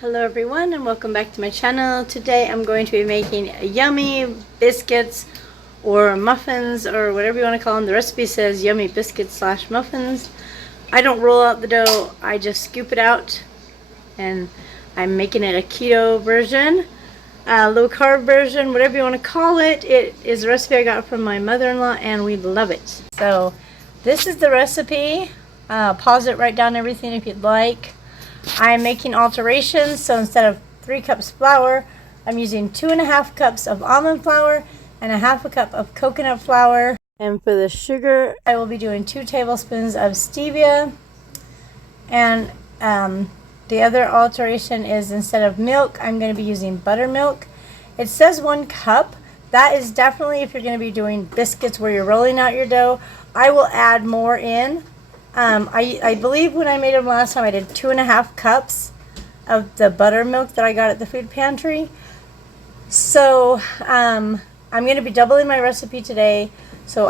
Hello everyone and welcome back to my channel. Today I'm going to be making yummy biscuits or muffins or whatever you want to call them. The recipe says yummy biscuits / muffins. I don't roll out the dough, I just scoop it out, and I'm making it a keto version, low carb version, whatever you want to call it. It is a recipe I got from my mother-in-law and we love it. So this is the recipe. Pause it, write down everything if you'd like. I'm making alterations, so instead of 3 cups flour, I'm using 2.5 cups of almond flour and 1/2 cup of coconut flour. And for the sugar, I will be doing 2 tablespoons of stevia. And the other alteration is instead of milk, I'm going to be using buttermilk. It says 1 cup. That is definitely if you're going to be doing biscuits where you're rolling out your dough. I will add more in. I believe when I made them last time I did 2.5 cups of the buttermilk that I got at the food pantry. So I'm going to be doubling my recipe today. So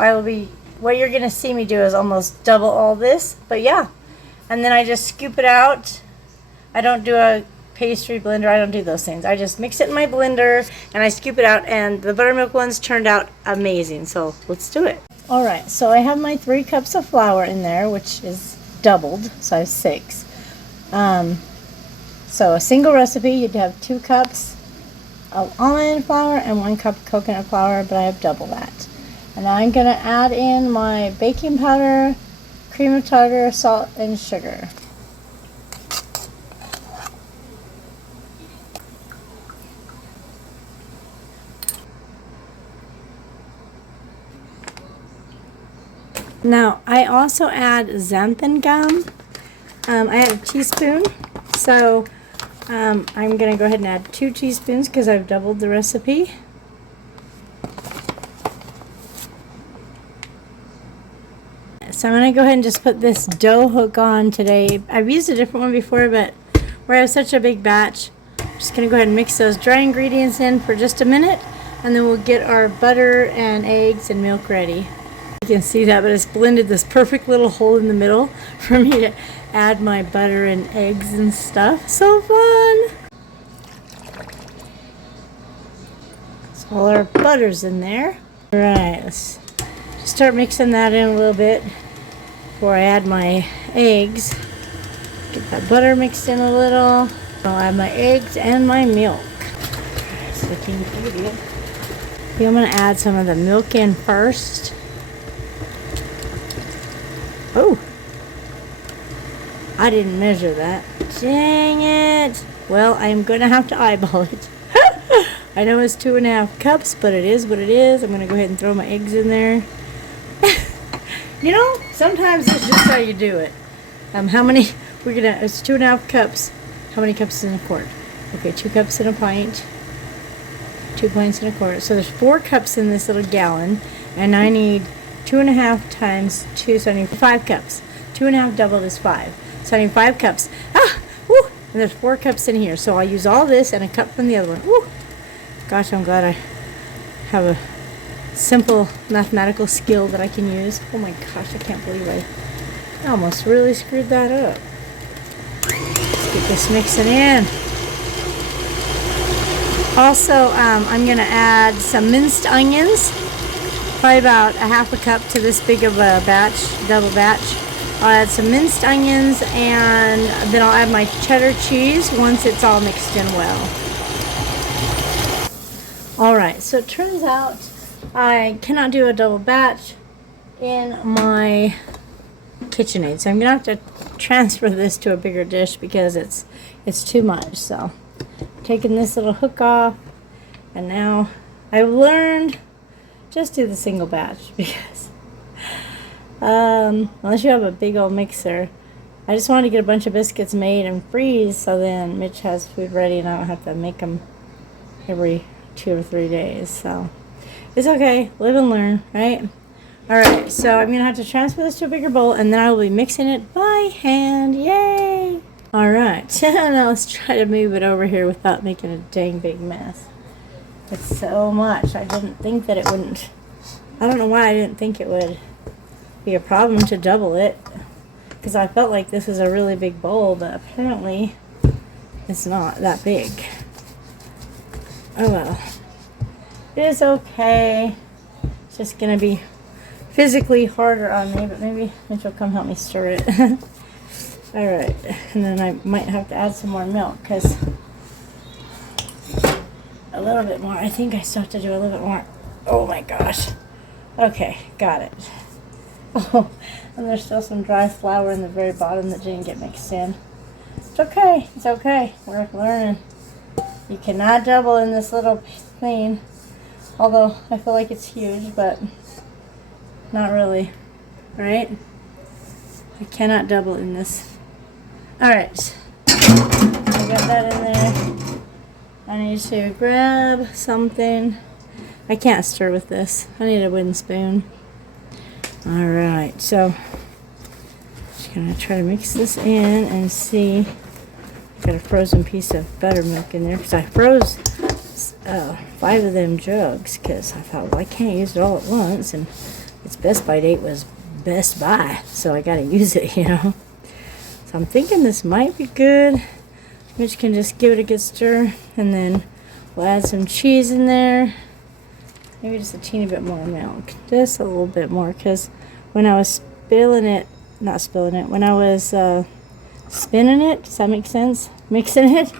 what you're going to see me do is almost double all this. But yeah, and then I just scoop it out. I don't do a pastry blender. I don't do those things. I just mix it in my blender and I scoop it out, and the buttermilk ones turned out amazing. So let's do it. Alright, so I have my 3 cups of flour in there, which is doubled, so I have 6. So a single recipe, you'd have 2 cups of almond flour and 1 cup of coconut flour, but I have double that. And now I'm going to add in my baking powder, cream of tartar, salt, and sugar. Now, I also add xanthan gum. I add a teaspoon, so I'm going to go ahead and add 2 teaspoons because I've doubled the recipe. So I'm going to go ahead and just put this dough hook on today. I've used a different one before, but where I have such a big batch, I'm just going to go ahead and mix those dry ingredients in for just a minute, and then we'll get our butter and eggs and milk ready. You can see that, but it's blended this perfect little hole in the middle for me to add my butter and eggs and stuff. So fun! So all our butter's in there. Alright, let's just start mixing that in a little bit before I add my eggs. Get that butter mixed in a little. I'll add my eggs and my milk. It's looking pretty good. I'm going to add some of the milk in first. Oh, I didn't measure that. Dang it. Well, I'm going to have to eyeball it. I know it's 2.5 cups, but it is what it is. I'm going to go ahead and throw my eggs in there. You know, sometimes it's just how you do it. How many? It's 2.5 cups. How many cups in a quart? Okay, 2 cups in a pint. 2 pints in a quart. So there's 4 cups in this little gallon, and I need 2.5 times 2, so I need 5 cups. 2.5 doubled is 5. So I need 5 cups. Woo! And there's 4 cups in here. So I'll use all this and a cup from the other one. Woo! Gosh, I'm glad I have a simple mathematical skill that I can use. Oh my gosh, I can't believe I almost really screwed that up. Let's get this mixing in. Also, I'm going to add some minced onions. Probably about 1/2 cup to this big of a batch, double batch. I'll add some minced onions, and then I'll add my cheddar cheese once it's all mixed in well. Alright, so it turns out I cannot do a double batch in my KitchenAid. So I'm going to have to transfer this to a bigger dish because it's too much. So I'm taking this little hook off, and now I've learned just do the single batch because unless you have a big old mixer. I just wanted to get a bunch of biscuits made and freeze, so then Mitch has food ready and I don't have to make them every 2 or 3 days. So it's okay, live and learn, right? Alright, so I'm gonna have to transfer this to a bigger bowl, and then I will be mixing it by hand. Yay! Alright, now let's try to move it over here without making a dang big mess. It's so much. I didn't think that it wouldn't. I don't know why I didn't think it would be a problem to double it, because I felt like this was a really big bowl, but apparently it's not that big. Oh well. It is okay. It's just gonna be physically harder on me, but maybe Mitch will come help me stir it. Alright, and then I might have to add some more milk because a little bit more. I think I still have to do a little bit more. Oh my gosh. Okay, got it. Oh, and there's still some dry flour in the very bottom that didn't get mixed in. It's okay. It's okay. We're learning. You cannot double in this little thing. Although I feel like it's huge, but not really. Right? I cannot double in this. Alright. I got that in there. I need to grab something. I can't stir with this. I need a wooden spoon. Alright, so just gonna try to mix this in and see. Got a frozen piece of buttermilk in there because I froze 5 of them jugs because I thought, well, I can't use it all at once, and its best by date was Best Buy, so I gotta use it, you know. So I'm thinking this might be good. Mitch can just give it a good stir, and then we'll add some cheese in there. Maybe just a teeny bit more milk. Just a little bit more, because when I was when I was spinning it, does that make sense? Mixing it,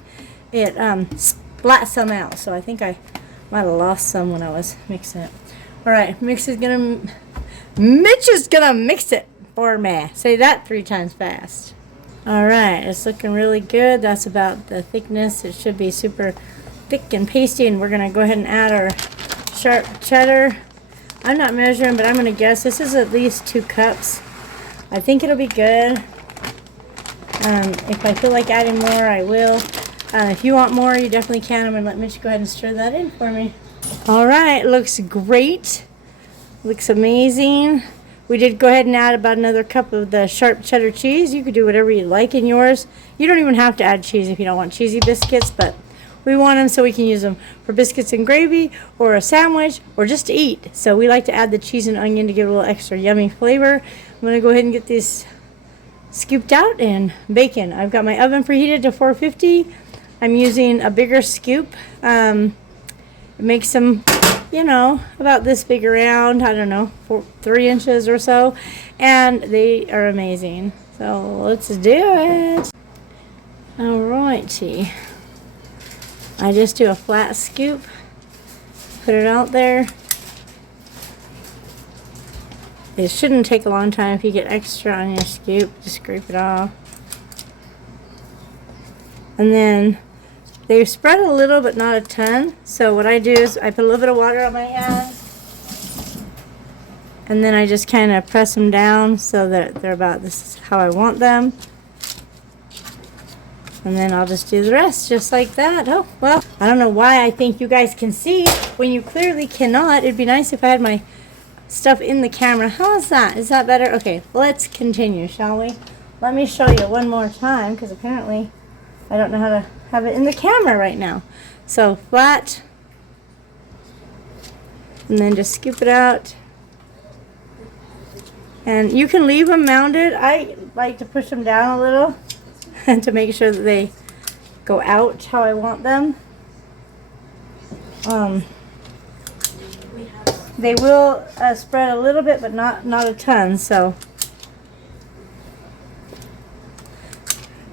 it splat some out. So I think I might have lost some when I was mixing it. Alright, Mitch is gonna mix it for me. Say that 3 times fast. Alright, it's looking really good. That's about the thickness. It should be super thick and pasty, and we're going to go ahead and add our sharp cheddar. I'm not measuring, but I'm going to guess this is at least 2 cups. I think it'll be good. If I feel like adding more, I will. If you want more, you definitely can. I'm going to let Mitch go ahead and stir that in for me. Alright, looks great. Looks amazing. We did go ahead and add about another cup of the sharp cheddar cheese. You could do whatever you like in yours. You don't even have to add cheese if you don't want cheesy biscuits, but we want them so we can use them for biscuits and gravy, or a sandwich, or just to eat. So we like to add the cheese and onion to give it a little extra yummy flavor. I'm going to go ahead and get these scooped out and bacon. I've got my oven preheated to 450. I'm using a bigger scoop. It makes them, you know, about this big around, I don't know, 3 inches or so, and they are amazing. So let's do it. Alrighty, I just do a flat scoop, put it out there. It shouldn't take a long time. If you get extra on your scoop, just scrape it off. And then they spread a little, but not a ton. So what I do is I put a little bit of water on my hands, and then I just kind of press them down so that they're about this is how I want them. And then I'll just do the rest just like that. Oh, well, I don't know why I think you guys can see when you clearly cannot. It'd be nice if I had my stuff in the camera. How is that? Is that better? Okay, let's continue, shall we? Let me show you one more time, because apparently I don't know how to have it in the camera right now. So flat, and then just scoop it out. And you can leave them mounded. I like to push them down a little and to make sure that they go out how I want them. They will spread a little bit, but not a ton. So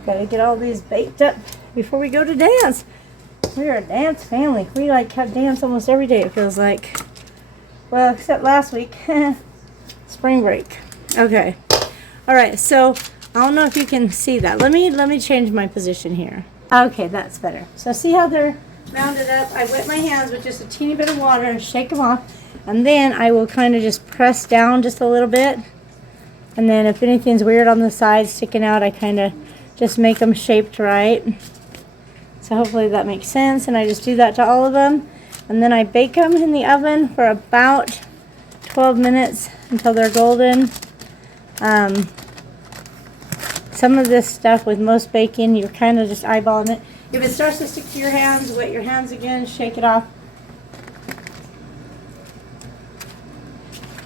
gotta get all these baked up before we go to dance. We're a dance family. We like have dance almost every day, it feels like. Well, except last week. Spring break. Okay. Alright, so I don't know if you can see that. Let me change my position here. Okay, that's better. So see how they're rounded up? I wet my hands with just a teeny bit of water and shake them off. And then I will kind of just press down just a little bit. And then if anything's weird on the sides sticking out, I kind of just make them shaped right. So hopefully that makes sense. And I just do that to all of them. And then I bake them in the oven for about 12 minutes until they're golden. Some of this stuff with most baking, you're kind of just eyeballing it. If it starts to stick to your hands, wet your hands again, shake it off.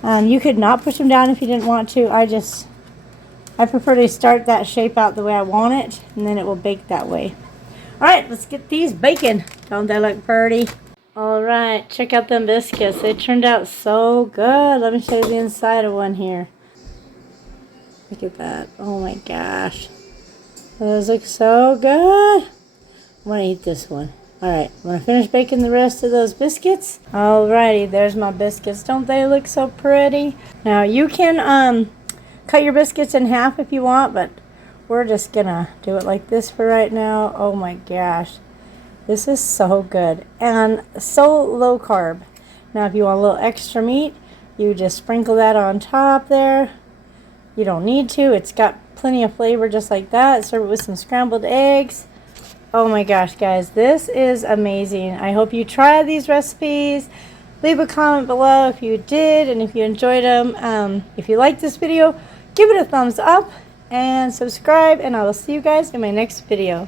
You could not push them down if you didn't want to. I prefer to start that shape out the way I want it, and then it will bake that way. Alright, let's get these baking. Don't they look pretty? Alright, check out them biscuits. They turned out so good. Let me show you the inside of one here. Look at that. Oh my gosh. Those look so good. I'm going to eat this one. Alright, I'm going to finish baking the rest of those biscuits. Alrighty, there's my biscuits. Don't they look so pretty? Now, you can cut your biscuits in half if you want, but we're just going to do it like this for right now. Oh my gosh. This is so good and so low carb. Now, if you want a little extra meat, you just sprinkle that on top there. You don't need to. It's got plenty of flavor just like that. Serve it with some scrambled eggs. Oh my gosh, guys, this is amazing. I hope you try these recipes. Leave a comment below if you did and if you enjoyed them. If you liked this video, give it a thumbs up and subscribe, and I will see you guys in my next video.